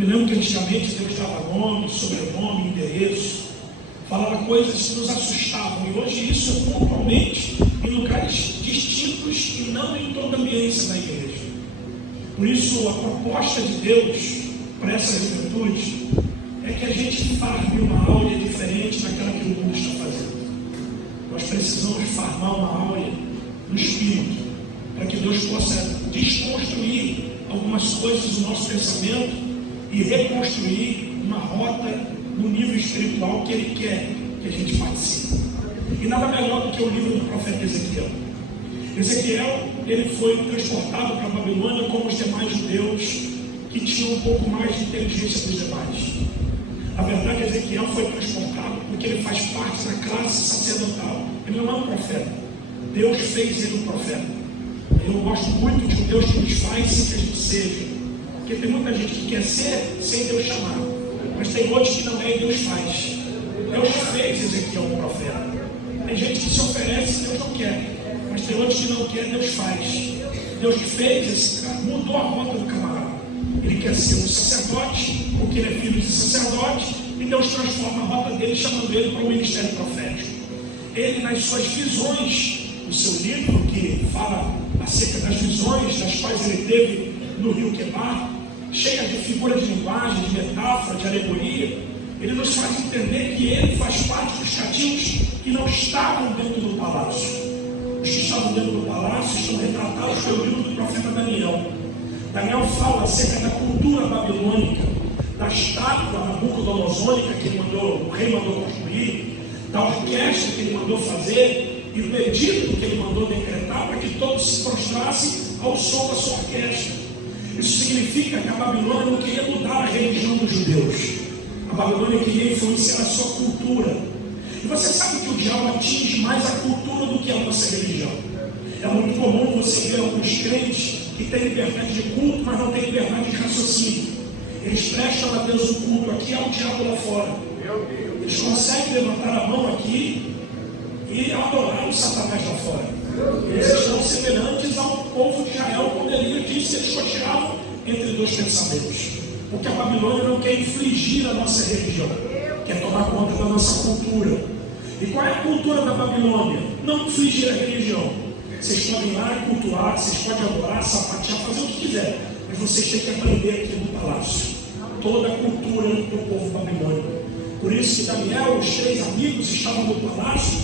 me lembro que antigamente Deus dava nome, sobrenome, endereço, falava coisas que nos assustavam, e hoje isso é pontualmente em lugares distintos e não em toda a ambiência da igreja. Por isso, a proposta de Deus para essa juventude é que a gente farme uma áurea diferente daquela que o mundo está fazendo. Nós precisamos farmar uma áurea no espírito, para que Deus possa desconstruir algumas coisas do nosso pensamento e reconstruir uma rota no nível espiritual que Ele quer que a gente participe. E nada melhor do que o livro do profeta Ezequiel. Ezequiel, ele foi transportado para a Babilônia como os demais judeus que tinham um pouco mais de inteligência dos demais. Na verdade, Ezequiel foi transportado porque ele faz parte da classe sacerdotal. Ele não é um profeta. Deus fez ele um profeta. Eu gosto muito de um Deus que nos faz sem que a gente seja. Porque tem muita gente que quer ser sem Deus chamar. Mas tem outros que não é e Deus faz. Deus fez Ezequiel um profeta. Tem gente que se oferece e Deus não quer. Mas tem outros que não quer, Deus faz. Deus que fez esse cara, mudou a rota do camarada. Ele quer ser um sacerdote, porque ele é filho de sacerdote, e Deus transforma a rota dele, chamando ele para o ministério profético. Ele, nas suas visões, o seu livro, que fala acerca das visões das quais ele teve no rio Quebar, cheia de figuras de linguagem, de metáfora, de alegoria, ele nos faz entender que ele faz parte dos cativos que não estavam dentro do palácio. Os que estavam dentro do palácio estão retratados pelo livro do profeta Daniel. Daniel fala acerca da cultura babilônica, da estátua nabucodonosônica que o rei mandou construir, da orquestra que ele mandou fazer e do edito que ele mandou decretar para que todos se prostrassem ao som da sua orquestra. Isso significa que a Babilônia não queria mudar a religião dos judeus. A Babilônia queria influenciar a sua cultura. E você sabe que o diabo atinge mais a cultura do que a nossa religião. É muito comum você ver alguns crentes que têm liberdade de culto, mas não têm liberdade de raciocínio. Eles prestam a Deus o culto aqui, ao diabo lá fora. Eles conseguem levantar a mão aqui e adorar o Satanás lá fora. Eles estão semelhantes ao povo de Israel, quando Elias disse que eles cocheavam entre dois pensamentos. Porque a Babilônia não quer infligir a nossa religião, quer tomar conta da nossa cultura. E qual é a cultura da Babilônia? Não infligir a religião. Vocês podem ir lá e cultuar, vocês podem adorar, sapatear, fazer o que quiser, mas vocês têm que aprender aqui no palácio toda a cultura do povo babilônico. Por isso que Daniel, os 3 amigos, estavam no palácio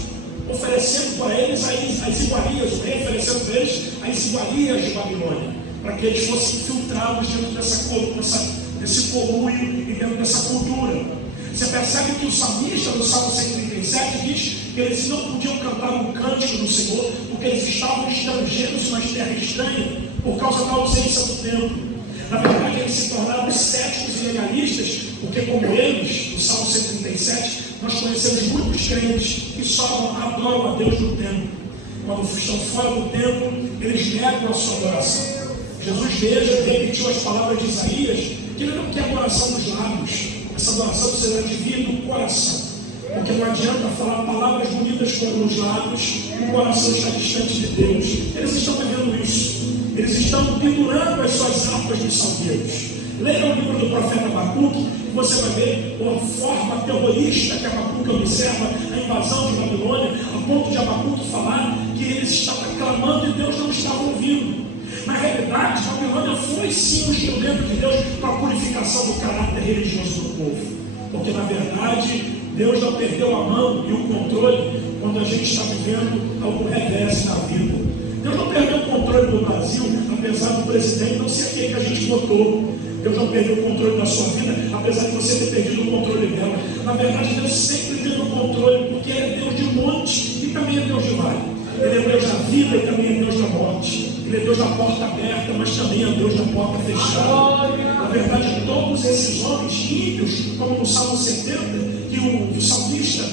oferecendo para eles as iguarias, o rei oferecendo para eles as iguarias de Babilônia, para que eles fossem filtrados dentro desse conluio e dentro dessa cultura. Você percebe que o salmista, no Salmo 137, diz que eles não podiam cantar um cântico do Senhor, porque eles estavam estrangeiros numa terra estranha, por causa da ausência do templo. Na verdade, eles se tornaram céticos e legalistas, porque como eles, no Salmo 137, nós conhecemos muitos crentes que só adoram a Deus no templo. Quando estão fora do templo, eles negam a sua adoração. Jesus mesmo repetiu as palavras de Isaías, que ele não quer adoração dos lábios. Essa adoração será divina no coração. Porque não adianta falar palavras bonitas com os lábios e o coração está distante de Deus. Eles estão fazendo isso. Eles estão pendurando as suas harpas dos salgueiros. Leia o livro do profeta Abacuque e você vai ver a forma terrorista que Abacuque observa a invasão de Babilônia, a ponto de Abacuque falar que eles estavam clamando e Deus não estava ouvindo. Na realidade, Babilônia foi sim um instrumento de Deus para a purificação do caráter religioso do povo. Porque na verdade, Deus não perdeu a mão e o controle quando a gente está vivendo algum revés na vida. Deus não perdeu o controle do Brasil, apesar do presidente não ser quem que a gente votou. Deus não perdeu o controle da sua vida, apesar de você ter perdido o controle dela. Na verdade, Deus sempre teve o controle, porque Ele é Deus de monte e também é Deus de vale. Ele é Deus da vida e também é Deus da morte. Ele é Deus da porta aberta, mas também é Deus da porta fechada. Na verdade, todos esses homens ímpios, como no Salmo 70, que o salmista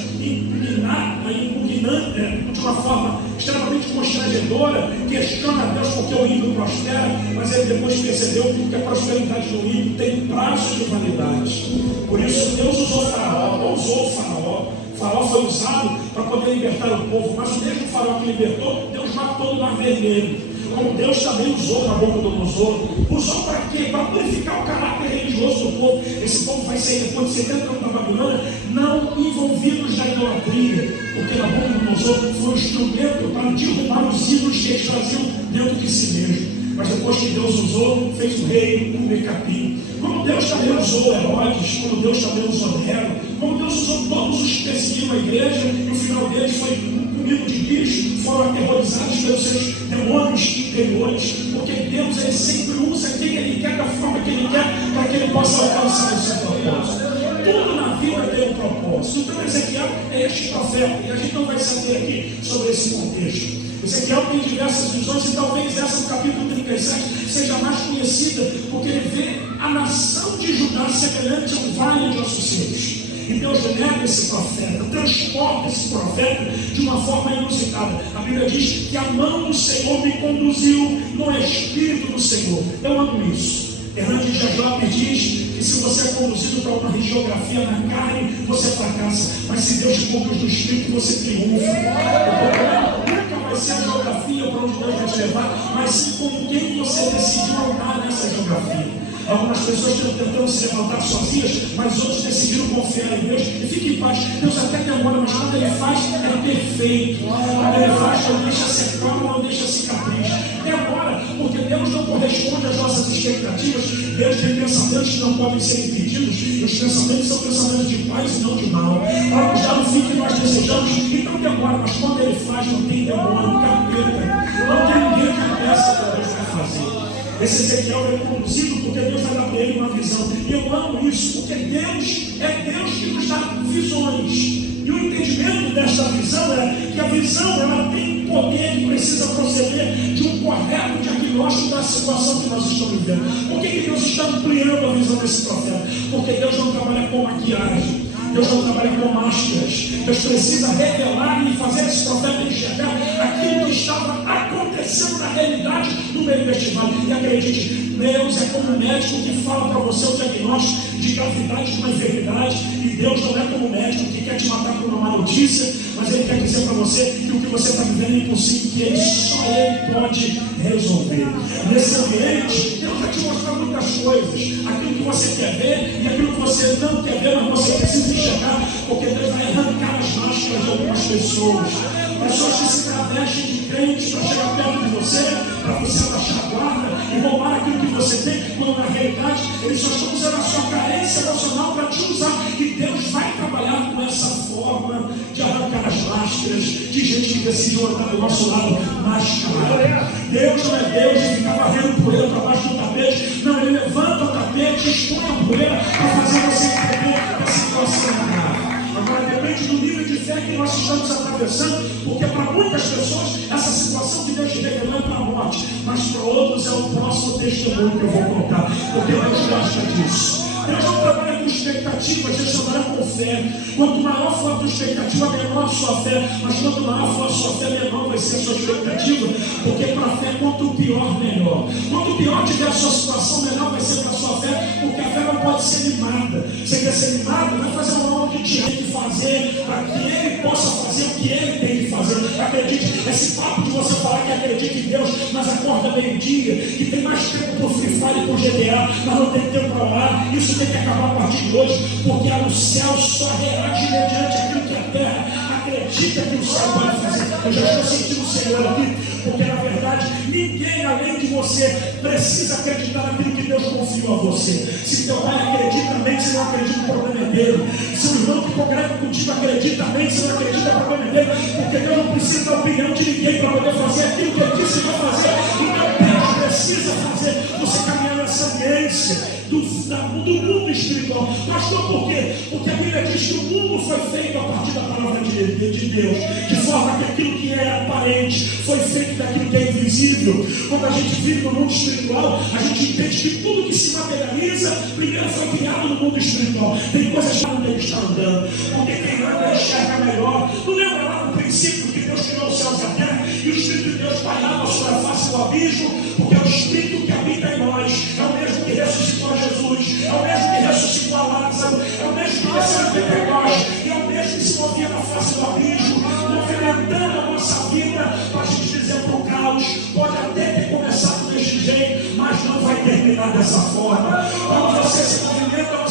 impugnante, de uma forma extremamente constrangedora, questiona a Deus porque o ímpio prospera, mas ele depois percebeu que a prosperidade do ímpio tem prazo de validade. Por isso Deus usou Faraó, não usou o Faraó. O Faraó foi usado para poder libertar o povo, mas o mesmo Faraó que libertou, Deus matou no Mar Vermelho. Como Deus também usou Nabucodonosor. Usou para quê? Para purificar o caráter religioso do povo. Esse povo vai sair depois de 70 anos da Babilônia, não envolvidos na idolatria, porque Nabucodonosor foi um instrumento para derrubar os ídolos que eles faziam dentro de si mesmo. Mas depois que Deus usou, fez o rei Mercapim. Como Deus também usou Herodes, como Deus também usou Nero, como Deus usou todos os que perseguiam a igreja, e o final deles foi comigo de Cristo, foram aterrorizados pelos seus demônios interiores, porque Deus ele sempre usa quem Ele quer, da forma que Ele quer, para que Ele possa alcançar o seu propósito. Tudo na vida tem um propósito. Então Ezequiel é este profeta, e a gente não vai saber aqui sobre esse contexto. Ezequiel tem diversas visões, e talvez essa do capítulo 37 seja mais conhecida, porque ele vê a nação de Judá semelhante a um vale de ossos secos. E Deus nega esse profeta, transporta esse profeta de uma forma inusitada. A Bíblia diz que a mão do Senhor me conduziu no Espírito do Senhor. Eu amo isso. Hernandes Dias diz que se você é conduzido para uma geografia na carne, você fracassa. Mas se Deus te conduz no Espírito, você triunfa. Nunca vai ser a geografia para onde Deus vai te levar, mas sim com quem você decidiu andar nessa geografia. Algumas pessoas estão tentando se levantar sozinhas, mas outros decidiram confiar em Deus e fique em paz. Deus até demora, mas quando Ele faz, é perfeito. Quando Ele faz, não deixa sequela, não deixa cicatriz. Demora, porque Deus não corresponde às nossas expectativas. Deus tem pensamentos que não podem ser impedidos, e os pensamentos são pensamentos de paz e não de mal, para nos dar o fim que nós desejamos. Então demora, mas quando Ele faz, não tem demora, não capeta. Não tem ninguém que peça que Deus vai fazer. Esse Ezequiel é conduzido porque Deus vai dar para ele uma visão. E eu amo isso, porque Deus é Deus que nos dá visões. E o entendimento desta visão é que a visão ela tem poder que precisa proceder de um correto diagnóstico da situação que nós estamos vivendo. Por que Deus está ampliando a visão desse profeta? Porque Deus não trabalha com maquiagem. Deus não trabalha com máscaras. Deus precisa revelar e fazer esse profeta enxergar aquilo que estava acontecendo na realidade no meio deste vale. E acredite, Deus é como um médico que fala para você o diagnóstico de gravidade de uma enfermidade. E Deus não é como um médico que quer te matar por uma má notícia, mas Ele quer dizer para você que o que você está vivendo é impossível, que só Ele pode resolver. Nesse ambiente, Deus vai te mostrar muitas coisas. Aquilo que você quer ver e aquilo que você não quer ver, mas você precisa enxergar, porque Deus vai arrancar as máscaras de algumas pessoas. Pessoas que se travestem de crentes para chegar perto de você, para você abaixar a guarda e roubar aquilo que você tem, quando na realidade eles só estão usando a sua carência emocional para te usar. E Deus vai trabalhar com essa forma de arrancar as máscaras de gente que decidiu andar do nosso lado mascarado. Deus não é Deus de ficar varrendo poeira para baixo do tapete. Não, Ele levanta o tapete e expõe a poeira para fazer você entender a situação da grave. Agora depende do nível de fé que nós estamos atravessando, porque para muitas pessoas essa situação que Deus te revelou é para a morte, mas para outros é o próximo testemunho que eu vou contar, porque Deus gosta disso. Deus não trabalha com expectativas, Deus trabalha com fé. Quanto maior for a tua expectativa, menor a sua fé. Mas quanto maior for a sua fé, menor vai ser a sua expectativa. Porque para a fé, quanto pior, melhor. Quanto pior tiver a sua situação, melhor vai ser para a sua fé. Porque a fé não pode ser limada. Você quer ser limado? Vai fazer uma aula de tem que fazer para que Ele possa fazer o que Ele tem que fazer. Acredite, esse papo de você falar que acredita em Deus, mas acorda meio-dia, que tem mais tempo por Free Fire e por GTA, mas não tem tempo para orar. Isso tem que acabar a partir de hoje, porque o céu só reage mediante aquilo que a terra acredita que o céu vai fazer. Eu já estou sentindo o Senhor aqui, porque na verdade ninguém além de você precisa acreditar naquilo que Deus confiou a você. Se teu pai acredita, bem, se não acredita, o problema é dele. Se o irmão que congrega contigo acredita, bem, se não acredita, o problema é dele. Porque Deus não precisa da opinião de ninguém para poder fazer aquilo que Ele disse que vai fazer. Então Deus precisa fazer você caminhar nessa ambiência do mundo espiritual. Pastor, por quê? Porque a Bíblia diz que o mundo foi feito a partir da palavra de Deus, de forma que aquilo que é aparente foi feito daquilo que é invisível. Quando a gente vive no mundo espiritual, a gente entende que tudo que se materializa primeiro foi criado no mundo espiritual. Tem coisas que não está andando, porque quem anda enxerga melhor. Não lembra lá no princípio que Deus criou os céus e a terra e o Espírito de Deus pairava sobre a face do abismo, porque é o Espírito que habita em nós, é o mesmo que ressuscitou a Jesus, é o mesmo que ressuscitou a Lázaro, é o mesmo que desceu em Pentecostes, e é o mesmo que se movia na face do abismo, movimentando a nossa vida para a gente dizer para o caos. Pode até ter começado deste jeito, mas não vai terminar dessa forma. Quando você se movimenta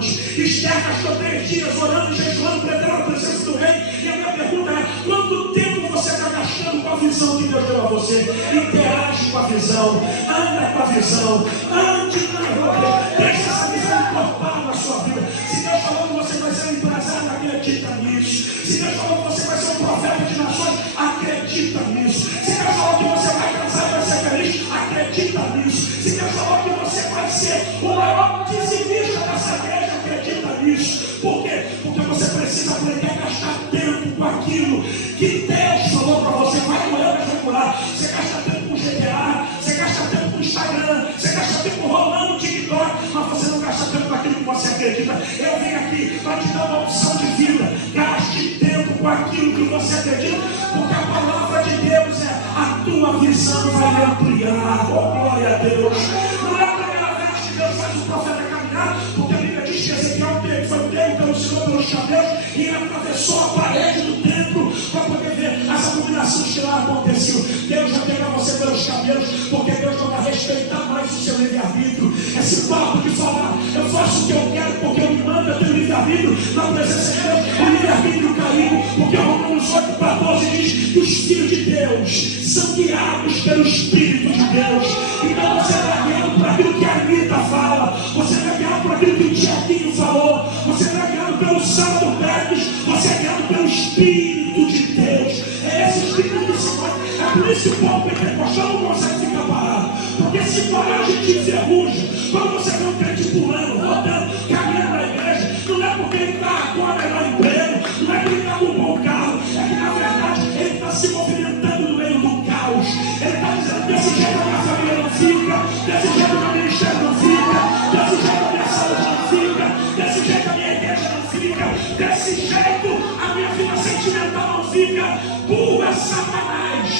monte. Esther gastou 3 dias orando, jejuando, pretendo a presença do rei. E a minha pergunta é: quanto tempo você está gastando com a visão que Deus deu a você? Interage com a visão, anda com a visão, ande na rua, deixa essa visão incorporar na sua vida. Se Deus falou que você vai ser um empresário, acredita nisso. Se Deus falou que você vai ser um profeta de nações, acredita nisso. Se Deus falou que você vai casar e vai ser feliz, acredita nisso. Se Deus falou que você vai ser o maior dizimista dessa igreja, acredita nisso. Por quê? Porque você precisa aprender a gastar tempo com aquilo que Deus falou para você. Vai doer, mas vai curar. Você gasta tempo com GTA, você gasta tempo com Instagram, você gasta tempo rolando TikTok, mas você não gasta tempo com aquilo que você acredita. Eu vim aqui para te dar uma opção de vida. Gaste tempo com aquilo que você acredita, porque a palavra de Deus é: a tua visão vai ampliar. Oh, glória a Deus. Não é a primeira vez que Deus faz o profeta caminhar, porque a Bíblia diz que Ezequiel foi pego pelo Senhor pelos cabelos e ele atravessou a parede do templo para poder ver as abominações que lá aconteciam. Deus vai pegar você pelos cabelos, porque Deus não vai respeitar mais o seu livre-arbítrio. Esse papo de falar, eu faço o que eu quero porque eu me mando, eu tenho livre-arbítrio, na presença de Deus, o livre-arbítrio caiu, porque Romanos 8,14 diz que os filhos de Deus são guiados pelo Espírito de Deus. Então você não é guiado por aquilo que a Anitta fala, você não é guiado por aquilo que o Tiaguinho falou, você não é guiado pelo Sábado Pérez, você é guiado pelo Espírito de Deus. É esse Espírito que se move. É por isso que o povo pentecostal não consegue ficar parado, porque se parar a gente enferruja. Quando você vê um crente pulando, rodando, caminhando na igreja, não é porque ele está com a melhor emprego, não é que ele está com um bom carro, é que na verdade ele está se movimentando no meio do caos. Ele está dizendo: desse jeito a minha família não fica, desse jeito o meu ministério não fica, desse jeito a minha saúde não fica, desse jeito a minha igreja não fica, desse jeito a minha vida sentimental não fica. Burro é Satanás,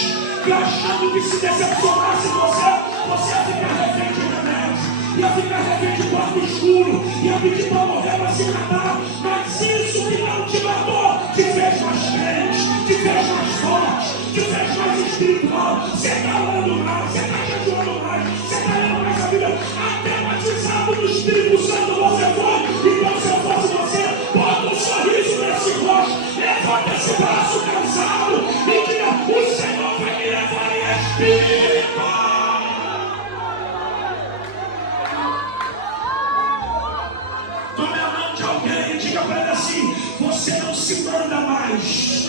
que achando que se decepcionasse você ia ficar refém de remédios, ia ficar refém de quarto escuro, ia pedir para morrer para se matar. Mas isso que não te matou te fez mais crente, te fez mais forte, te fez mais espiritual. Você está orando mais, você está jejuando mais, você está lendo mais a Bíblia. Até batizado no Espírito Santo você foi. Então, se eu fosse você, bota um sorriso nesse rosto, levanta esse braço cansado e diga: o Senhor vai me levar em espírito. Tome a mão de alguém e diga para ele assim: você não se manda mais,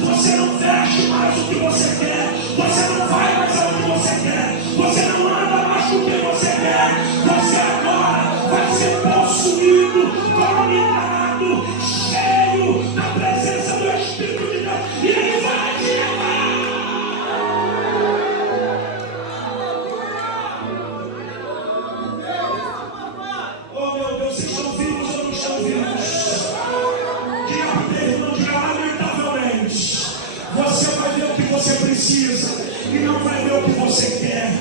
você não veste mais o que você quer, você não vai mais aonde você quer, você não anda mais com o que você quer. Você agora vai ser possuído, dominado, cheio da presença do Espírito de Deus, e ele vai te levar. Oh meu Deus, vocês estão vivos ou não estão vivos? Diga para o teu irmão, diga: lamentavelmente, você vai ver o que você precisa e não vai ver o que você quer.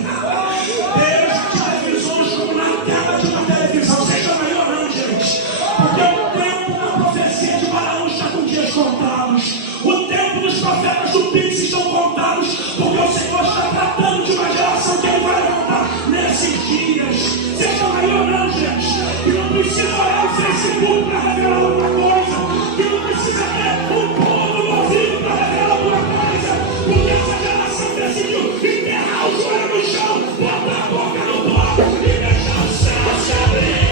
Deus te dá visões como na tela de uma televisão. Vocês estão aí ou não, gente? Porque o tempo da profecia de Balaão está com dias contados. O tempo dos profetas do Pix estão contados, porque o Senhor está tratando de uma geração que Ele vai levantar nesses dias. Vocês estão aí ou não, gente? Que não precisa olhar o Facebook para revelar alguma coisa, que não precisa ter um povo no ouvido para revelar alguma coisa, porque essa geração decidiu enterrar o joelho no chão, botar a boca no bloco e deixar o céu se abrir.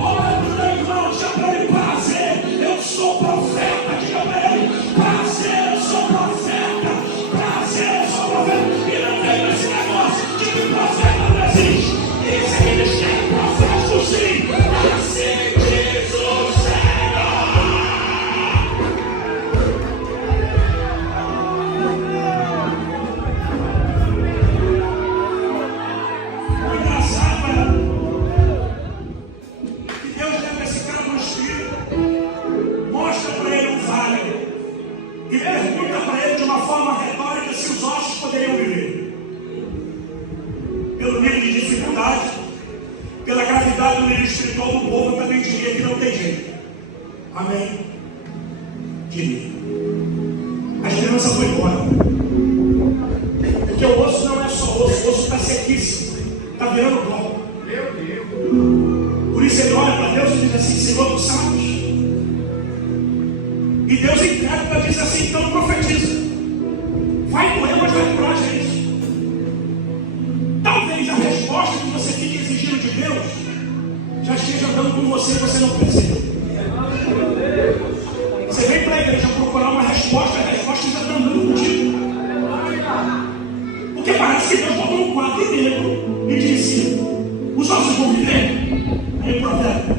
Olha para o teu irmão, diga para ele: prazer, eu sou profeta. Diga para ele: prazer, eu sou profeta. Prazer, eu sou profeta. E não vem esse negócio de que profeta não existe. Isso é ministério profético, sim. Assim diz o Senhor. O engraçado é que Deus leva esse cara no espírito, mostra para ele um vale e pergunta para ele de uma forma retórica se os ossos poderiam viver. Pelo nível de dificuldade, pela gravidade do nível espiritual do povo, eu também diria que não tem jeito. Amém? Diria. A esperança foi embora. Porque o osso não é só osso, o osso está seco. sequíssimo. Está virando bloco. Por isso ele olha para Deus e diz assim: Senhor, tu sabes. E Deus entrega e diz assim: então profetiza. Vai morrer, mas vai curar a gente. Talvez a resposta que você fique exigindo de Deus já esteja dando com você e você não percebe. Você vem para a igreja procurar uma resposta, a resposta já está andando contigo. Porque parece que Deus botou um quadro negro e disse: os ossos vão viver. Aí o profeta.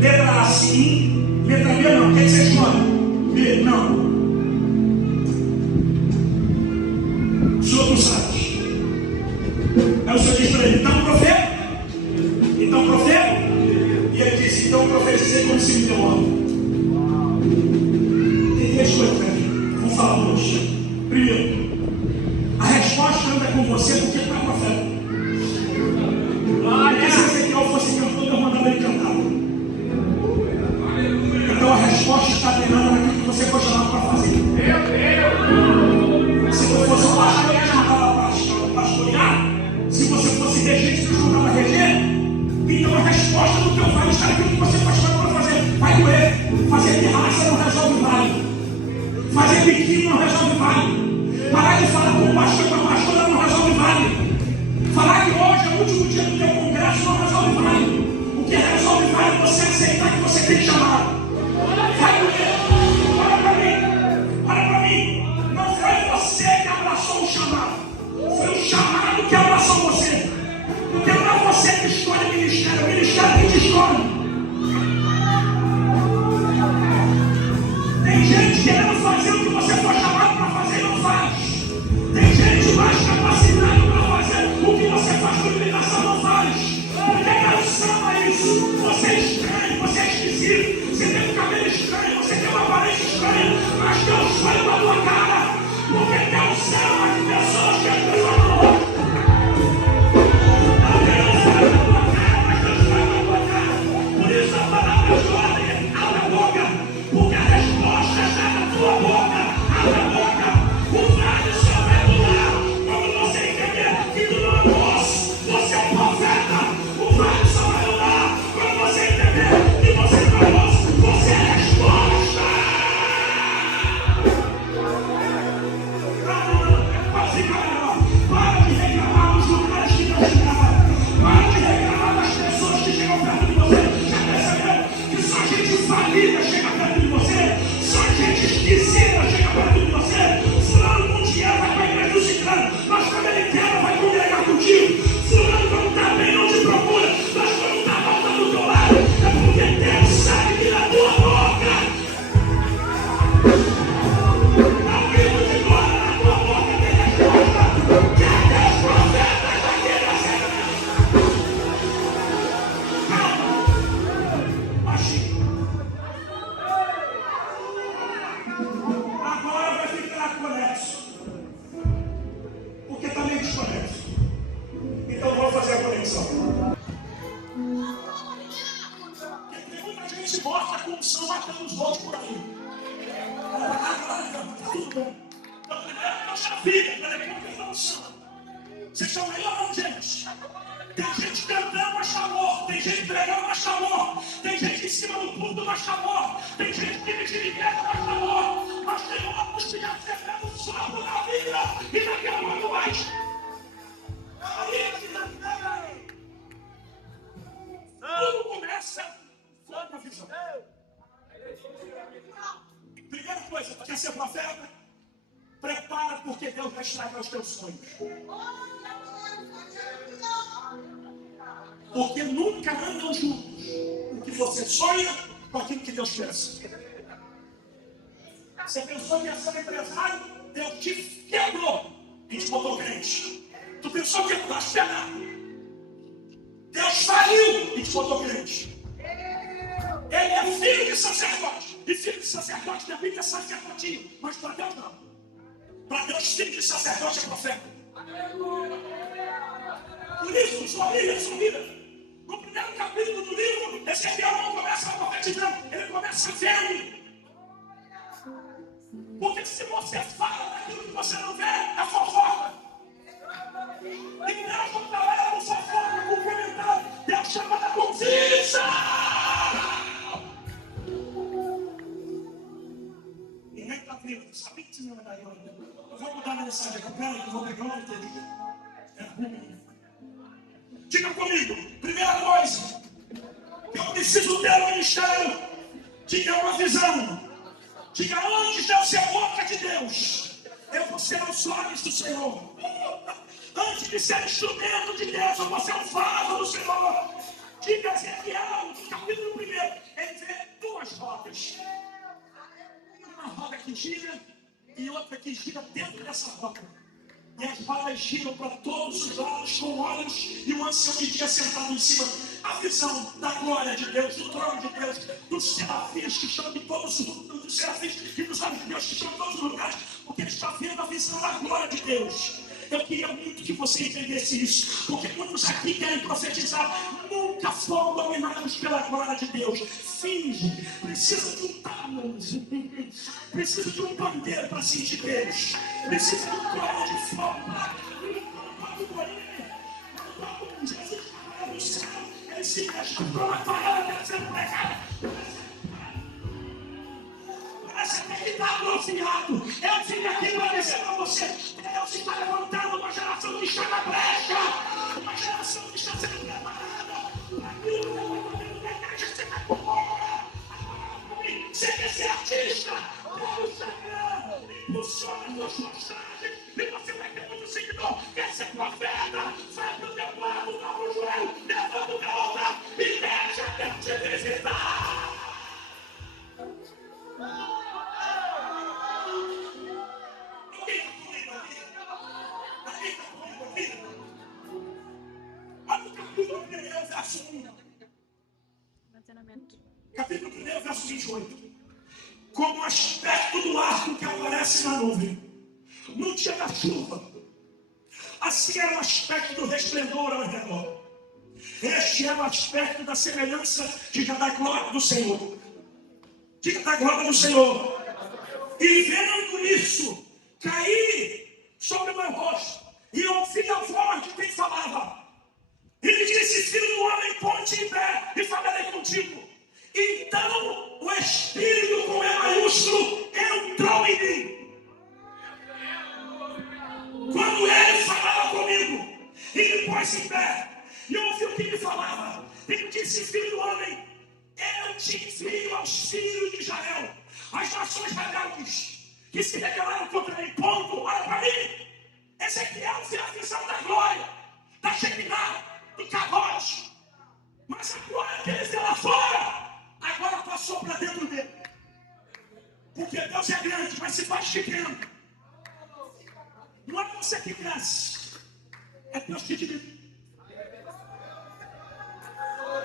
Letra A, sim. Letra B, não. O que você escolhe? B, não. O senhor não sabe. Aí o senhor diz para ele: então profeta. Então profeta. E ele disse: então profetizei como se me deu ordem. Tem três coisas para mim. Vou falar hoje. Primeiro, a resposta anda com você porque está profeta. Porque se Ezequiel fosse cantor, eu mandava ele cantar. Então a resposta está treinada naquilo que você foi chamado para fazer. Se você fosse um pastor, eu chamava para pastorear. Se você fosse regente, eu chamava regente. Então a resposta do teu vale está naquilo que você foi chamado para fazer. Vai doer. Fazer pirraça não resolve vale. Fazer biquinho não resolve vale. Parar de falar com o pastor e com a pastora não resolve vale. Falar que hoje é o último dia do teu congresso não resolve vale. O que resolve vale é você aceitar que você tem chamado. Vai doer. Olha para mim. Olha para mim. Não foi você que abraçou o chamado. Foi o chamado que abraçou você. Porque não é você que escolhe o ministério que te escolhe. Tem gente querendo fazer o que você foi chamado para fazer e não faz. Tem gente mais capacitada para fazer o que você faz com limitação não faz. Porque Deus ama isso. Você é estranho, você é esquisito, você tem um cabelo estranho, você tem uma aparência estranha, mas Deus olha para a tua cara. Porque Deus ama de pessoas que as pessoas não gostam. Deus olha para a tua cara, mas Deus olha para a tua cara. Por isso a palavra de ordem, abre a boca. Porque a resposta está na tua boca. Abre a boca. O vale só vai mudar quando você entender que tu não é moço, você é um profeta. O vale só vai mudar quando você entender que você não é moço, você é a resposta. Pode ficar melhor. Para de reclamar dos lugares que Deus te dá. Para de reclamar das pessoas que chegam perto de você. Já percebeu que só gente falida chega perto de você? Só gente esquisita chega perto de você? Fulano com dinheiro vai para a igreja do ciclano, mas quando ele quer, vai congregar contigo. Fulano quando está bem não te procura, mas quando está mal está do teu lado. É porque Deus sabe que na tua boca há um grito de glória, na tua boca tem resposta. Que é Deus profeta daquele acerto. Calma. Baixinho. Agora vai ficar conexo. Porque está meio desconexo. Então vamos fazer a conexão. Porque tem muita gente que mostra como são matando os outros por aí. Tá tudo bom. Então primeiro eu já vi, para depois eu não são. Vocês estão melhorando, gente. Tem gente cantando, mas chamou. Tem gente pregando, mas chamou. Tem gente em cima do púlpito, mas chamou. Tem gente que me dirige, mas chamou. Mas tem outros que já receberam um sopro na vida e daqui a pouco mais. Tudo começa com a visão. Primeira coisa, quer ser profeta? Prepara, porque Deus vai estragar os teus sonhos. Porque nunca andam juntos o que você sonha com aquilo que Deus pensa. Você pensou que ia ser empresário, Deus te quebrou e te botou crente. Tu pensou que ia prosperar, Deus faliu e te botou crente. Ele é filho de sacerdote, e filho de sacerdote da Bíblia é sacerdotinho, mas para Deus não. Para Deus, filho de sacerdote é profeta. Por isso, sua Bíblia. No primeiro capítulo do livro, Ezequiel não começa a profetizar, ele começa vendo. Porque se você fala daquilo que você não vê, é falso Diga comigo, primeira coisa, eu preciso ter um ministério. Diga uma visão. Diga, antes de eu ser boca de Deus, eu vou ser os olhos do Senhor. Antes de ser instrumento de Deus, eu vou ser o vaso do Senhor. Diga Ezequiel, no capítulo 1, ele vê duas rodas. Uma roda que gira e outra que gira dentro dessa roda. E as rodas giram para todos os lados com olhos e um ancião de dia sentado em cima. A visão da glória de Deus, do trono de Deus, dos serafins que estão em todos os serafins e dos olhos de Deus que estão em todos os lugares, porque ele está vendo a visão da glória de Deus. Eu queria muito que você entendesse isso, porque muitos aqui querem profetizar, nunca foram dominados pela glória de Deus. Finge, precisa de um talento, precisa de um pandeiro para sentir Deus, precisa de um coelho de fogo para Jesus no céu, ele se mexe com a palavra sendo pregada. Parece até que está atrofiado. Eu vim aqui para dizer para você, Deus está levantando uma geração que está na brecha, uma geração que está sendo preparada para aquilo que o levantamento da igreja se comemora. Você quer ser artista? Deus está impulsiona as suas mensagens e você vai ter muito seguidor. Quer ser profeta? Vai para o teu lado, dá o joelho, levanta o teu altar e deixa Deus te visitar. Olha o capítulo 1, verso 1. Capítulo 1, verso 28. Como o aspecto do arco que aparece na nuvem no dia da chuva, assim era o aspecto do resplendor ao redor. Este era o aspecto da semelhança, diga, da glória do Senhor. Diga, da glória do Senhor. E vendo isso, caí sobre o meu rosto e ouvi a voz de quem falava. Ele disse, filho do homem, ponte em pé e falarei contigo. Então o Espírito com E maiúsculo entrou em mim. Quando ele falava comigo, ele pôs em pé e eu ouvi o que ele falava. Ele disse, filho do homem, eu te envio aos filhos de Israel, as nações rebeldes que se rebelaram contra mim. Ponto, olha para mim. Ezequiel vê a visão da glória, da Shekinah, do Kavosh. Mas a glória que ele vê lá fora, agora passou para dentro dele. Porque Deus é grande, mas se faz pequeno. Não é você que cresce, é Deus que diminui.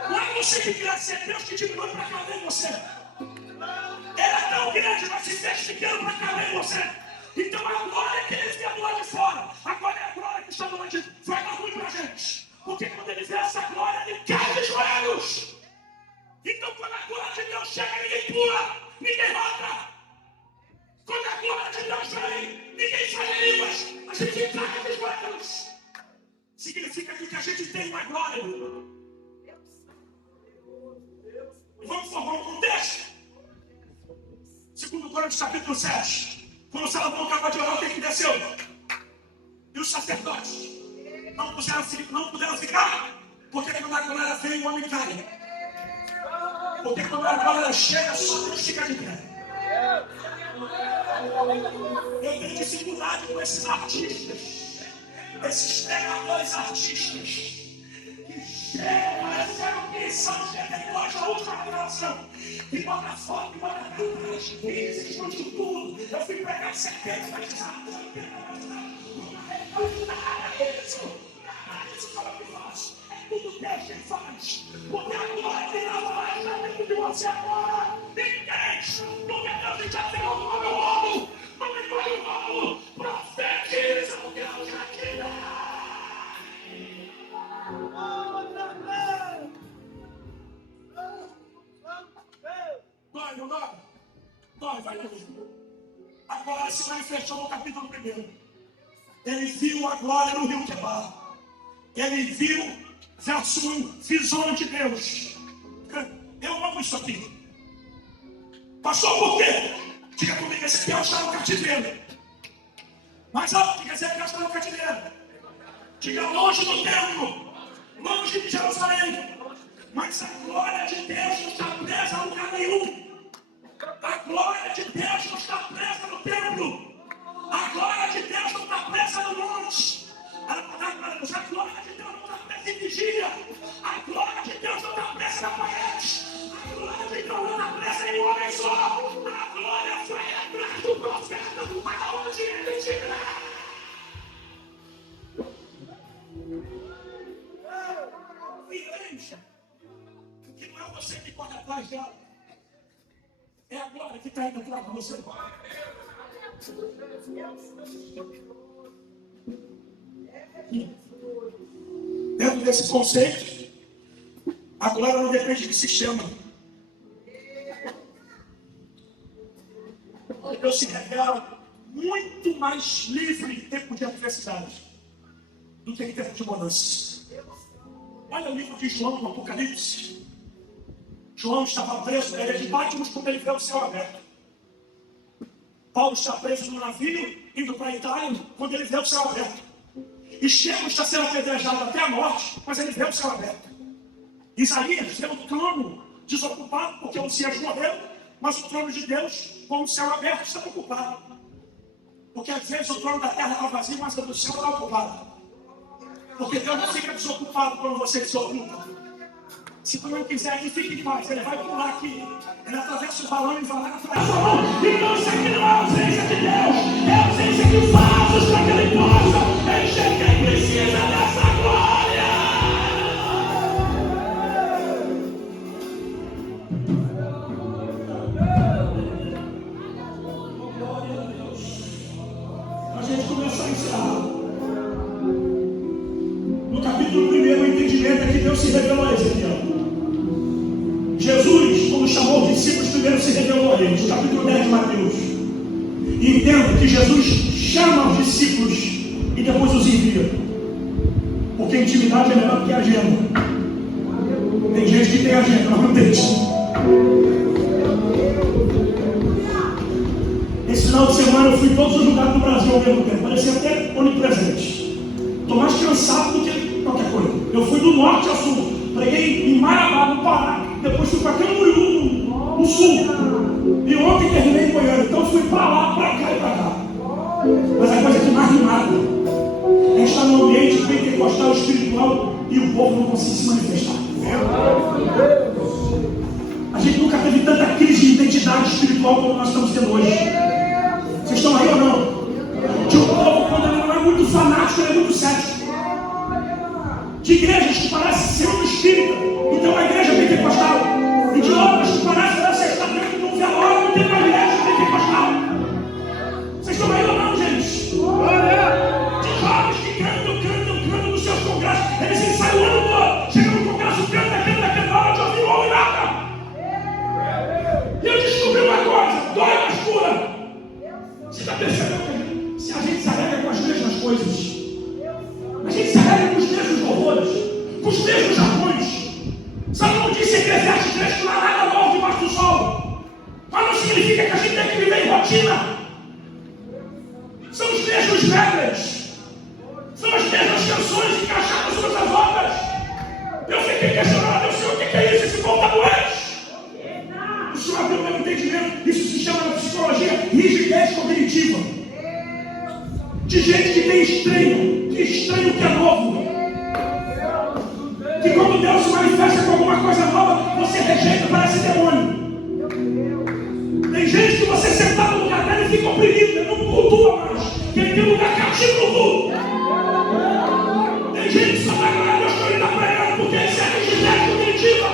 Não é você que cresce, é Deus que diminui para caber em você. Ele é tão grande, mas se fez pequeno para caber em você. Então a glória que ele vê do lado de fora, agora é a glória que está do lado de dentro. Vai dar ruim para a gente. Porque quando ele vê essa glória, ele cai de joelhos. Então quando a glória de Deus chega, ninguém pula, ninguém roda. Quando a glória de Deus vem, ninguém sai línguas, a gente cai de joelhos. Significa que a gente tem uma glória. Vamos formar um contexto. Segundo Coríntios capítulo 7. Quando Salomão acabou de orar, o que desceu? E os sacerdotes não puderam ficar, porque quando a glória vem, o homem cai. Porque quando a glória chega, só Deus fica de pé. Eu tenho dificuldade com esses artistas, esses pregadores artistas, que chegam, parecendo que são generosos da última geração, e bota foto, e bota cartaz, e existem de tudo. Eu fui pegar 70 batizados, eu quero batizar. Nada disso como que faz. É tudo Deus que faz. Porque a glória de Deus vai estar dentro de você agora. Ninguém, porque Deus já tem o nome rolo. Não me põe o rolo. Profetiza o Deus já te dá. Dói, não dói? Dói, vai lá. Agora se manifestou no capítulo 1. Ele viu a glória no rio Quebar. Ele viu, verso 1, visão de Deus. Eu amo isso aqui. Pastor, por quê? Diga comigo, Ezequiel está no cativeiro. Mais alto, quer dizer que Deus está no cativeiro. Diga longe do templo, longe de Jerusalém. Mas a glória de Deus não está presa a lugar nenhum. A glória de Deus não está presa no templo. A glória de Deus não está presa no monte. A glória de Deus não está presa em vigília. A glória de Deus não está presa na parede. A glória de Deus não está presa em um homem só. A glória foi atrás do profeta para onde ele estiver. Entende? Que não é você que corre atrás dela. É a glória que está indo atrás de você. Dentro desse conceito, a glória não depende de sistema. Deus se revela muito mais livre em tempo de adversidade do que em tempo de bonança. Olha o livro de João, no Apocalipse. João estava preso na ilha de Patmos quando ele vê o céu aberto. Paulo está preso no navio, indo para a Itália, quando ele vê o céu aberto. Estevão está sendo apedrejado até a morte, mas ele vê o céu aberto. Isaías vê o trono desocupado, porque o Messias morreu, mas o trono de Deus, com o céu aberto, está ocupado. Porque às vezes o trono da terra está vazio, mas o do céu está ocupado. Porque Deus não fica desocupado quando você desocupa. Se tu não quiser, ele fica em paz. Ele vai pular aqui. Ele atravessa o balão e vai lá na frente. Então isso aqui não é a ausência de Deus. É a ausência de vasos para que ele possa encher quem precisa dessa glória. Glória a Deus. A gente começa a encerrar. No capítulo 1, o entendimento é que Deus se revelou a Ezequiel. Jesus, quando chamou os discípulos, primeiro se revelou a eles. Capítulo 10 de Mateus. E entendo que Jesus chama os discípulos e depois os envia. Porque a intimidade é melhor que a agenda. Tem gente que tem agenda, mas não tem. Esse final de semana eu fui em todos os lugares do Brasil ao mesmo tempo. Parecia até onipresente. Estou mais cansado do que qualquer coisa. Eu fui do norte ao sul. Preguei em Marabá, no Pará. Depois fui para Camboriú, no sul. E ontem terminei em Goiânia. Então fui para lá, para cá e para cá. Mas a coisa que mais me mata é estar num ambiente pentecostal espiritual e o povo não consegue se manifestar. A gente nunca teve tanta crise de identidade espiritual como nós estamos tendo hoje. Vocês estão aí ou não? De um povo, quando ele não é muito fanático, ele é muito cético. De igrejas que parecem ser um espírita, então a igreja pentecostal. E de outras que parecem que você está dentro de um velório, tem uma igreja pentecostal. Vocês estão aí ou não, gente? De jovens que cantam nos seus congressos. Eles ensaiam o ano todo. Chega no congresso, canta, na hora de ouvir o homem nada. E eu descobri uma coisa, dói mais pura. Você está percebendo que se a gente se alegra com as mesmas coisas, a gente se alegra com os mesmos louvores, com os mesmos jargões. Sabe como disse Eclesiastes 3, que não há nada novo debaixo do sol? Mas não significa que a gente tem que viver em rotina. São os mesmos regras. São as mesmas canções encaixadas umas às outras. Eu fiquei questionando, Deus, Senhor, o que é isso? Esse povo está doente. O Senhor abriu o meu entendimento. Isso se chama na psicologia rigidez cognitiva. De gente que tem estranho, que estranha o que é novo. Que quando Deus se manifesta com alguma coisa nova, você rejeita, parece demônio. Tem gente que você sentar no lugar dela e fica oprimido, ele não cultua mais, porque ele tem um lugar cativo no culto. Tem gente que só vai ganhar Deus quando ele está pregando, porque isso é rigidez cognitiva.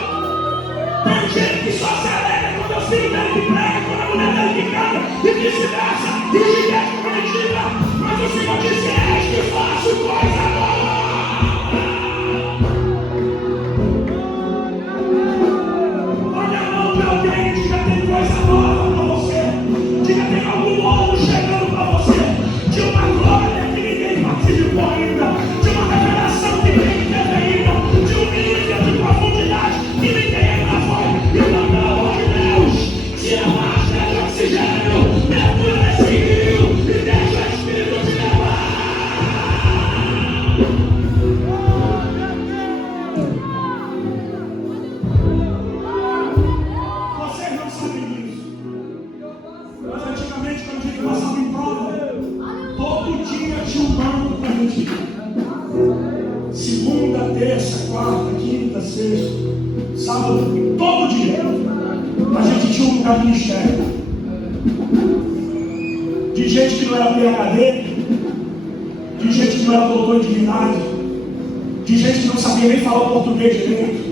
Tem gente que só se alegra quando é o filho dele que prega, quando a mulher dele que canta, e vice-versa, rigidez cognitiva. Mas o Senhor disse, eis que faço coisa nova. Olha a mão de alguém, diga, tem coisa nova para você. Diga, tem algo novo chegando para você. De uma glória que ninguém participou ainda. De uma revelação que ninguém teve ainda. De um nível de profundidade que ninguém ainda foi. E pelo amor de Deus, tira a máscara de oxigênio, mergulha nesse rio e deixa o Espírito segunda, terça, quarta, quinta, sexta, sábado, todo dia, a gente tinha um lugar de ministério. De gente que não era PhD, de gente que não era doutor em divindade, de gente que não sabia nem falar o português direito,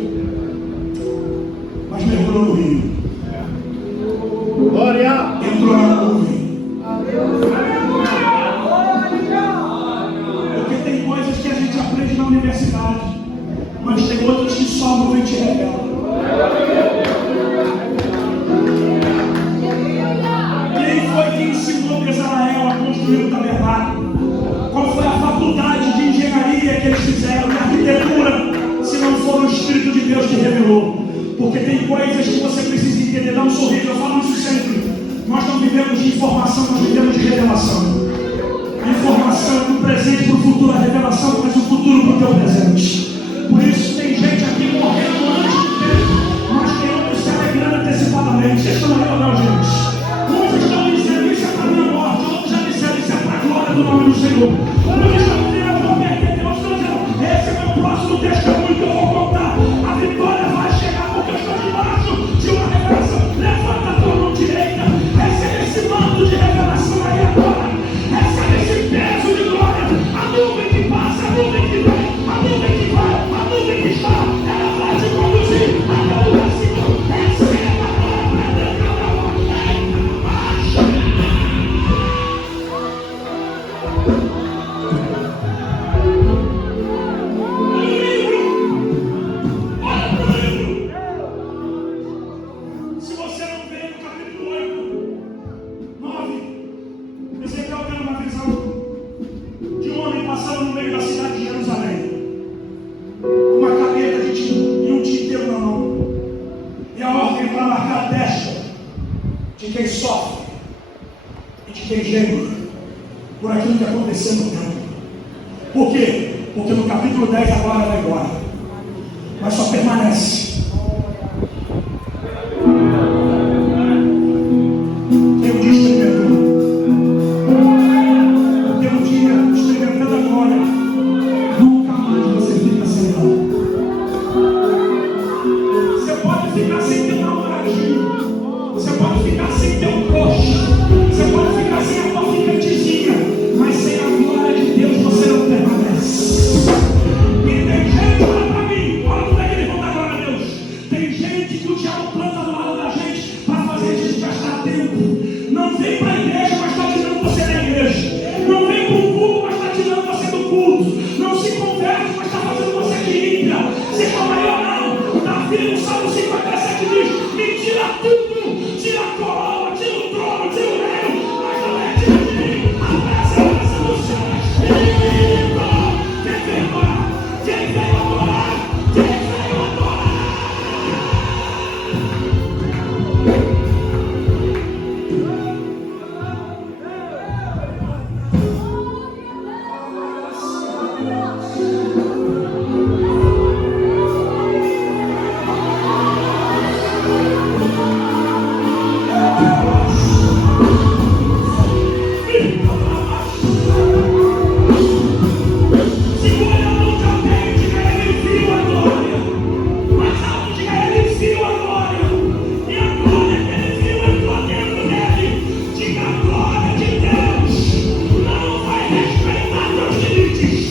mas mergulhou no rio. Glória! Entrou na nuvem. Porque tem coisas que a gente aprende na universidade, mas tem outras que só a nuvem te revela. Quem foi que ensinou Bezaleel a construir o tabernáculo? Qual foi a faculdade de engenharia que eles fizeram, de arquitetura, se não for o Espírito de Deus que revelou? Porque tem coisas que você precisa entender. Dá um sorriso, eu falo isso sempre. Nós não vivemos de informação, nós vivemos de revelação. A informação do presente para o futuro, a revelação traz o futuro para o teu presente. Por isso tem gente aqui morrendo antes do tempo, mas querendo se alegrando antecipadamente. Vocês estão aí ou não, gente? Muitos estão dizendo isso é para a minha morte, outros já disseram isso é para a glória do nome do Senhor. Muitos estão dizendo eu vou perder Deus, estão dizendo esse é meu próximo testemunho que eu vou contar. A vitória vai chegar porque eu estou debaixo de uma revelação. Levanta a tua mão direita, recebe esse manto de revelação aí agora. Recebe esse peso de glória. A nuvem que passa, a nuvem que vem, a nuvem que vai, a nuvem que está, ela vai te conduzir até o lugar seguro. Receba agora para dentro da montanha. Se você não vê no capítulo 8, 9, Ezequiel tendo uma visão de um homem passando no meio da cidade de Jerusalém, com uma caneta de tinta e um tinteiro na mão, e a ordem para marcar a testa de quem sofre e de quem geme por aquilo que aconteceu no tempo. Por quê? Porque no capítulo 10 agora vai embora, mas só permanece. Tem um dia experimentando. Tem um dia experimentando a glória. Nunca mais você fica sem ela. Você pode ficar sem teu namoradinho. Você pode ficar sem teu coxo. Você pode ficar sem a tua ficantezinha. Mas sem a glória de Deus você não permanece. E tem gente, olha para mim, olha como é que ele conta a glória a Deus. Tem gente que o diabo planta do lado da gente para fazer a gente gastar tempo. Não vem para a igreja, mas está tirando você da igreja. Não vem para o culto, mas está tirando você do culto. Não se converte, mas está fazendo você de ímpia. Você fala, eu não. Davi no Salmo 57 diz: me tira tudo, tira a coroa, tira o trono, tira o reino, mas não é tira de mim a presença do seu Espírito. Quem veio adorar? Quem veio adorar? Quem veio adorar? Segura a mão de alguém, diga ele viu a glória. Mais alto, diga ele viu a glória. E a glória que ele viu entrou dentro dele. Diga a glória de Deus não vai respeitar teus limites.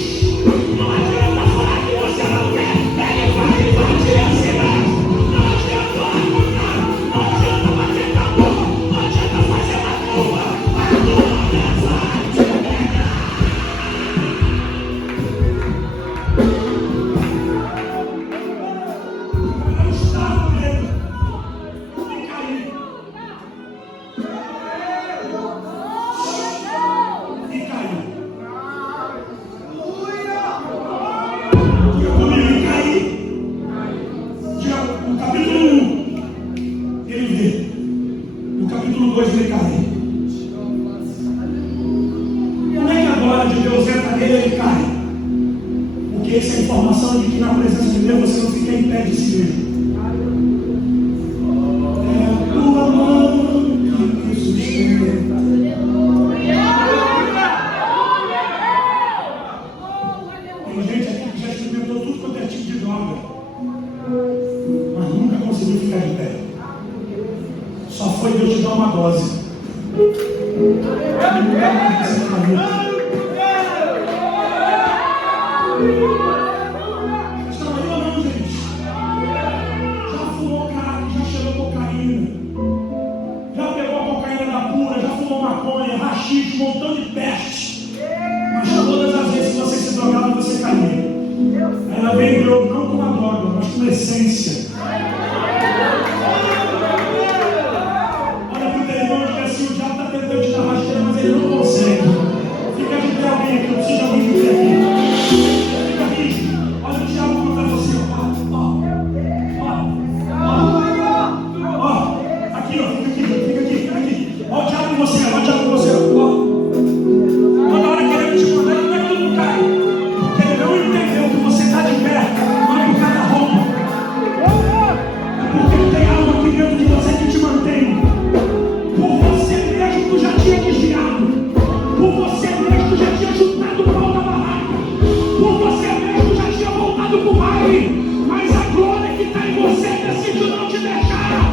Não adianta falar que você não quer, ele vai invadir a cidade. Não adianta apontar, não adianta bater tambor, não adianta fazer macumba. A glória vai te pegar. Eu estava vendo e caí. E caiu. Diga comigo, e caí. Diga no capítulo 1, ele vê. No capítulo 2, ele cai. Como é que a glória de Deus entra nele e ele cai? Porque essa é a informação de que na presença de Deus você não fica em pé de si mesmo. É a tua mão que me sustenta. Tem gente aqui que já estudou experimentou tudo quanto é tipo de droga, mas nunca conseguiu ficar de pé. Só foi Deus te dar uma dose. Estão aí ou não, gente? Já fumou crack, já cheirou cocaína, já pegou a cocaína da pura, já fumou maconha, rachixe, um montão de peste. Mas todas as vezes que você se drogava, você caía. Ela vendeu não com a droga, mas com a essência. Olha para o teu irmão e diz assim: o diabo está tentando te dar rasteira, mas ele não consegue. Fica de pé alguém aqui, eu preciso de alguém que fique aqui. Fica aqui. Olha o diabo contra você. Ó. Aqui, ó. Fica aqui. Ó o diabo com você, ó. Toda hora querendo te mandar, como é que tudo cai? Porque ele não entendeu que você está de pé, não é por causa da roupa. É porque tem algo aqui dentro de você que te mantém. Por você mesmo tu já tinha desviado. Por você mesmo tu já tinha chutado o pau da barraca. Por você mesmo tu já tinha voltado para o baile. Mas a glória que está em você decidiu não te deixar.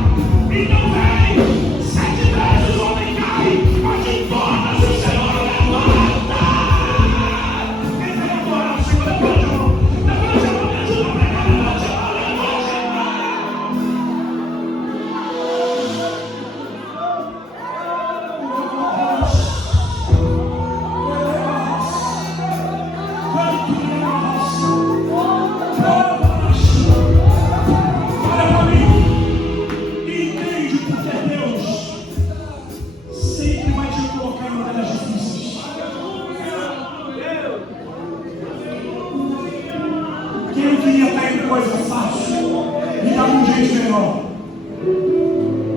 Então vem, 7 vezes o homem cai, mas em todas o Senhor levanta. Quem vai adorar o Senhor? Levante a mão, me ajuda a pregar, levante a mão. Olha para mim e entende porque Deus sempre vai te colocar em batalhas difíceis. Quem não queria estar em coisa fácil, me dá um jeito melhor,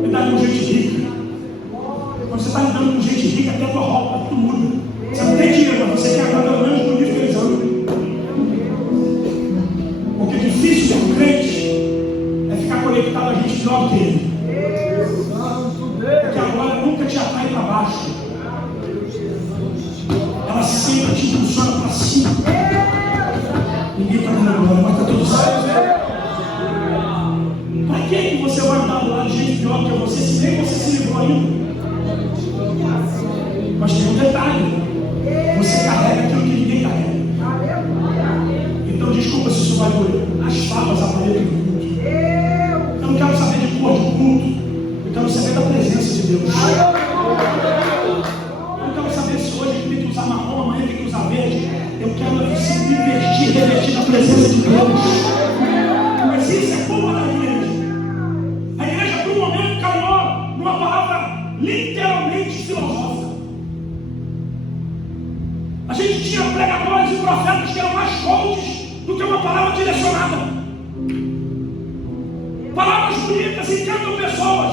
me dá um jeito rico. Quando você está lidando com gente rica, até a tua roupa, tudo muda. Você não tem dinheiro, mas você quer agradar pelo menos no nível que eles andam. Porque difícil ser um crente é ficar conectado a gente pior do que ele. Porque a glória nunca te atrai para baixo. Ela sempre te impulsiona para cima. Ninguém está dando glória, mas está tudo certo. Para quem que você vai andar do lado de gente pior que você, se nem você se livrou ainda? Mas tem um detalhe: você carrega aquilo que ninguém carrega. Então desculpa se isso vai doer. As falas aparelham do culto. Eu não quero saber de cor de culto. Eu quero saber da presença de Deus. Eu não quero saber se hoje tem que usar marrom, amanhã tem que usar verde. Eu quero sempre revertir na presença de Deus. Mas isso é culpa da igreja. A igreja por um momento caiu numa palavra literalmente filosófica. A gente tinha pregadores e profetas que eram mais coaches do que uma palavra direcionada. Palavras bonitas encantam pessoas,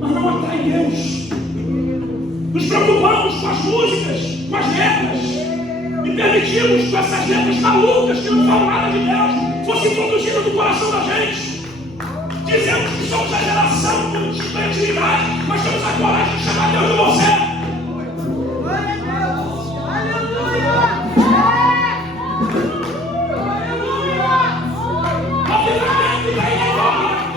mas não atraem Deus. Nos preocupamos com as músicas, com as letras, e permitimos que essas letras malucas que não falam nada de Deus fossem produzidas do coração da gente. Dizemos que somos a geração de criatividade, mas temos a coragem de chamar Deus de você.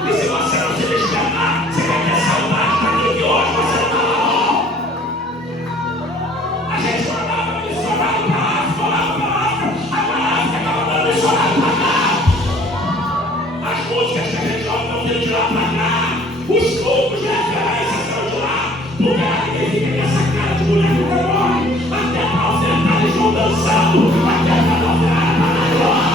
E se você não se despertar, você vai ter saudade daquilo que hoje você não está lá. A gente mandava missionário para lá, missionário para lá, agora a África está mandando missionário para cá. As músicas que a gente ouve não tem de lá para cá. Os cultos de referência são de lá. Porque lá ninguém fica com essa cara de mulher que morre. Até para ofertar eles vão dançando. Até para ofertar para a glória.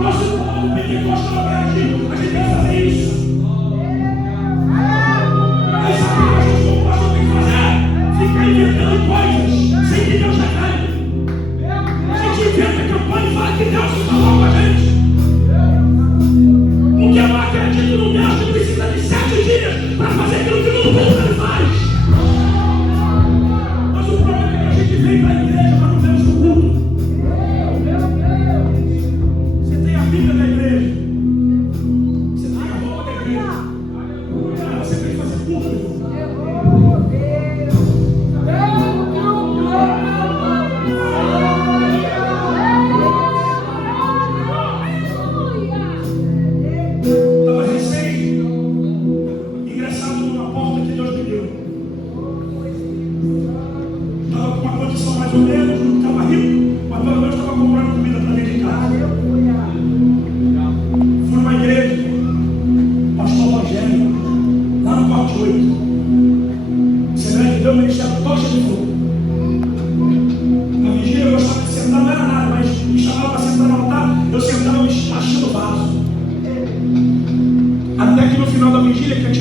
Nosso povo pentecostal reagiu, a gente tem que fazer isso. Aí sabe o que a gente tem que fazer? Ficar inventando coisas sem que Deus declare. A gente inventa campanha e fala que Deus não falou com a gente. Porque eu não acredito no Deus que precisa de 7 dias para fazer aquilo que todo mundo ele faz. Mas o problema é que a gente vem para a igreja para não vermos o culto. Você tem a Bíblia da igreja.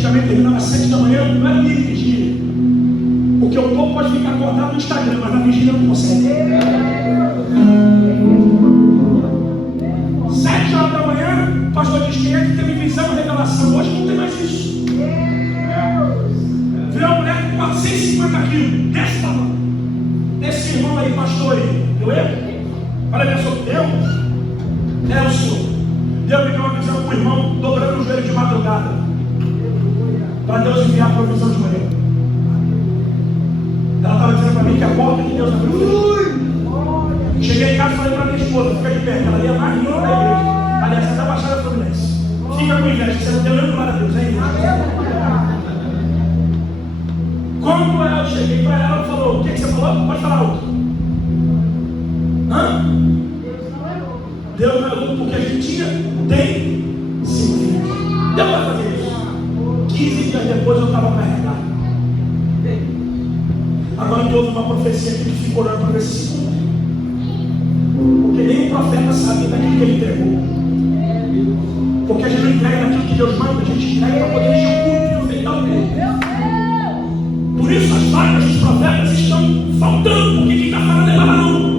antigamente terminava às 7 da manhã, não era nem vigília. Porque o povo pode ficar acordado no Instagram, mas na vigília não consegue. 7 horas da manhã, o pastor diz que teve visão e revelação. Hoje não tem mais isso. Veio uma mulher com 450 quilos, desse tamanho. Esse irmão aí, pastor aí, deu erro? Olha, pessoal, Deus é o Senhor. Deus me deu uma visão com o irmão dobrando o joelho de madrugada, para Deus enviar a provisão de manhã. Ela estava dizendo para mim que a porta de Deus abriu. Cheguei em casa e falei para minha esposa, fica de pé, ela ia mais linda da igreja. Aliás, essa é a Baixada Fluminense. Fica com inveja, você não tem olhando para Deus, é igreja. Quando eu cheguei para ela, ela falou: o que você falou? Pode falar outro. Deus não é louco porque a gente tem 5 filhos. Deus vai fazer isso. 15 dias depois eu estava carregado. Agora que houve uma profecia aqui que ficou orando para ver se cumpre. Porque nem o profeta sabe daquilo que ele entregou. Porque a gente não entrega daquilo que Deus manda, a gente entrega para poder encher o culto e enfeitar o dele. Por isso as vacas dos profetas estão faltando, porque quem está falando é Balaão.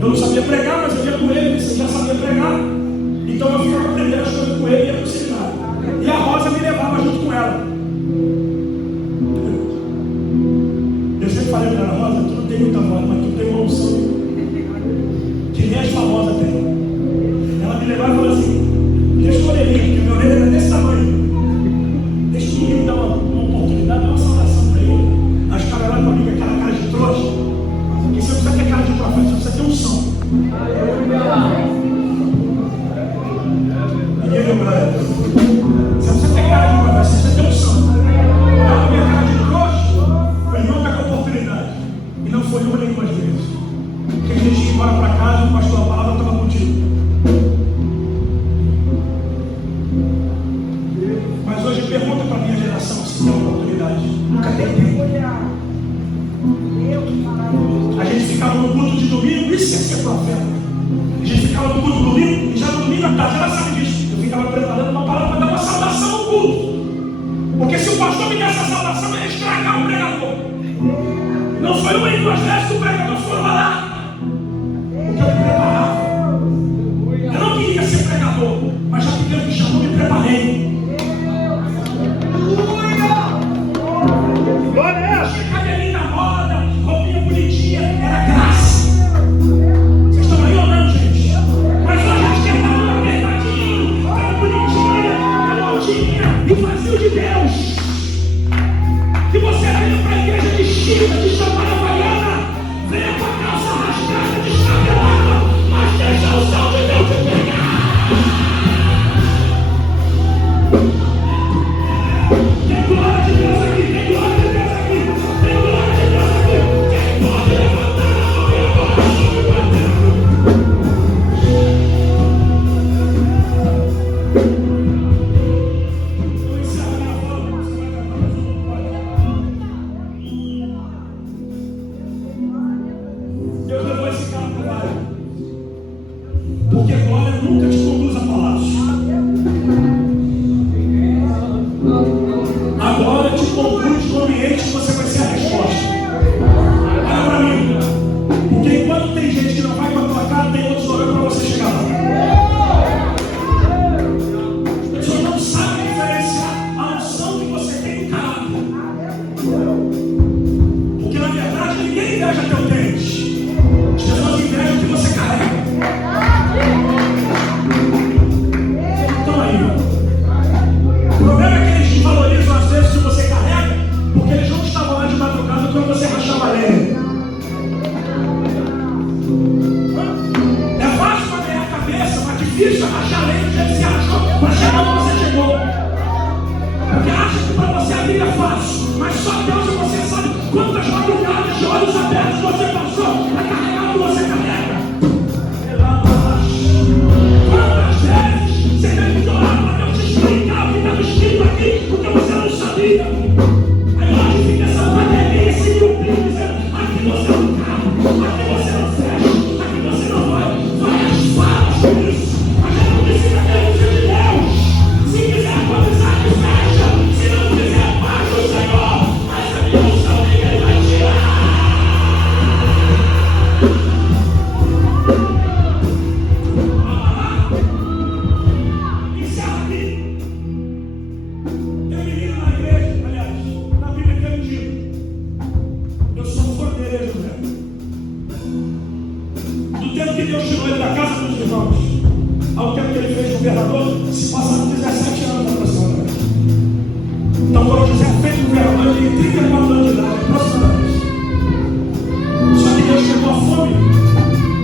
Eu não sabia pregar, mas eu ia com ele, você já sabia pregar. Então eu ficava aprendendo as coisas com ele e ia para o seminário. E a Rosa me levava junto com ela. Eu sempre falei para ela: Rosa, tu não tem muita voz, mas tu tem uma unção que nem as famosas têm. Ela me levava e falou assim: deixa eu olhar, porque meu orelha era desse tamanho. Deixa eu me dar uma oportunidade, dar uma saudação para ele. As caras olharam para mim com aquela cara de trouxa. Porque você não precisa ter cara de profeta, você precisa ter unção. Ninguém viu para ela. Você não precisa ter cara de profeta, você precisa ter unção. Ela minha cara de trouxa, o irmão pegou a oportunidade. E não foi uma nem duas vezes. Porque a gente ia embora para casa e o pastor, a palavra estava contigo. Mas hoje pergunta para a minha geração se tem oportunidade. Nunca tem tempo. A gente ficava no culto de domingo, isso é ser profeta. A gente ficava no culto de domingo, e já no domingo à tarde, ela sabe disso. Eu ficava preparando uma palavra para dar uma saudação no culto. Porque se o pastor me desse essa saudação, eu ia estragar o pregador. Não foi uma em duas vezes que o pregador foi lá. Porque eu me preparava. Eu não queria ser pregador, mas já que Deus me chamou, me preparei. Cabelinho na roda, roupinha bonitinha, era graça. Vocês estão aí ou não, gente? Mas hoje a gente quer estar tudo apertadinho, tudo bonitinha, calodinha e vazio de Deus. Que você venha para a igreja de China, de chamada Havaiana, venha com a calça rasgada, descabelada, mas deixa o céu de Deus te pegar. Tem glória de Deus aqui, tem glória de Deus aqui, tem glória. Porque na verdade ninguém inveja teu tênis. As pessoas invejam o que você carrega. Então aí, o problema é que eles desvalorizam às vezes o que você carrega, porque eles não estavam lá de madrugada quando você rachava a lenha. É fácil para ganhar a cabeça, mas difícil rachar a lenha do jeito que você rachou para chegar onde você chegou. Porque acha que para você a vida é fácil, mas só Deus e você sabe quantas madrugadas de olhos abertos você passou para carregar o que você carrega. Quantas vezes você teve que orar para Deus te explicar o que estava escrito aqui, porque você não sabia. Aí hoje fica essa pandemia, esse grupinho dizendo: aqui você não cabe, aqui você não fecha, aqui você não vai. Várias falas por isso. Mas já não precisa ter o de Deus. Se quiser avisar, que fecha. Se não quiser, baixa o Senhor. Mas a minha unção ninguém vai tirar. Encerra aqui. Tem um menino na igreja, aliás, na Bíblia tem um dito. Eu sou fã dele, José. Do tempo que Deus tirou ele da casa dos irmãos ao tempo que ele fez governador, se passaram 17 anos aproximadamente. Então, quando José fez governador, ele tinha 34 anos de idade, aproximadamente. Só que Deus tirou a fome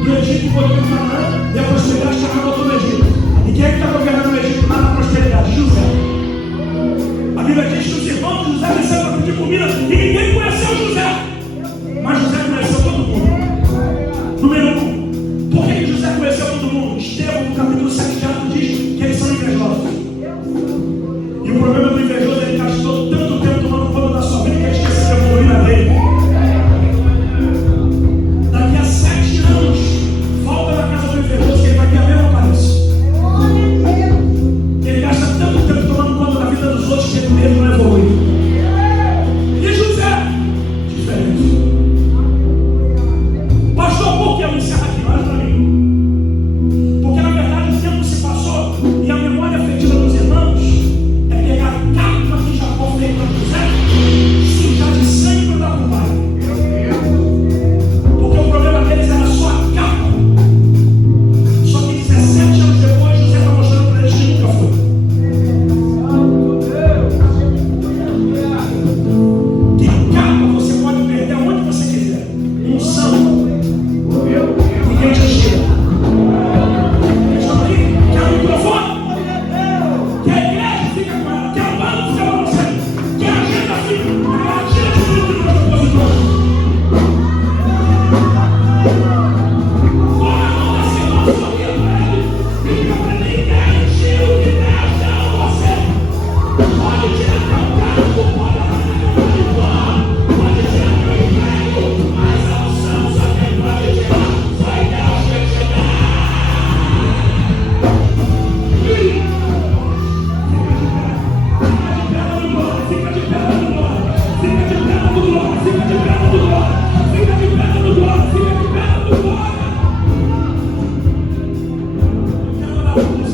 do Egito e botou em Canaã, e a prosperidade acabou todo o Egito. E quem é que está governando o Egito lá na prosperidade? José. A Bíblia diz que os irmãos de José desceram para pedir comida e ninguém conheceu José. Mas José conheceu todo mundo. Número 1. Por que José conheceu todo mundo? Estevão, no capítulo 7 de Atos, diz que eles são invejosos. E o problema do invejoso é que ele gastou tanto tempo tomando conta da sua vida que ele esqueceu de evoluir na dele. Daqui a 7 anos, volta na casa do invejoso que ele vai ter a mesma aparência. Ele gasta tanto tempo tomando conta da vida dos outros que ele mesmo não evolui. E José? Diferente. Pastor, por que eu encerro aqui? Olha para mim. Porque na verdade o tempo se passou e a memória afetiva dos irmãos é pegar a capa que Jacó fez para José, sujar de sangue para dar para o pai. Porque o problema deles era só a capa. Só que 17 anos depois José está mostrando para eles que nunca foi. Que a capa você pode perder aonde você quiser. Unção. Ninguém te chega. Estão aqui? Quer o microfone? Quer a igreja? Fica com ela. Quer o banco? Fica com você. Quer a agenda? Fica. Ela tira tudo do meu opositor. Põe a mão na semana, sorria para ele. Fica para ninguém. Tira o que Deus deu a você. Pode tirar teu carro, pode arrancar teu marido, pode tirar teu emprego, mas a unção só quem pode tirar. Foi Deus que te deu. Fica de pé no glória, fica de pé no glória, fica de pé no glória, fica de pé no glória, fica de pé no glória. Eu quero orar por você.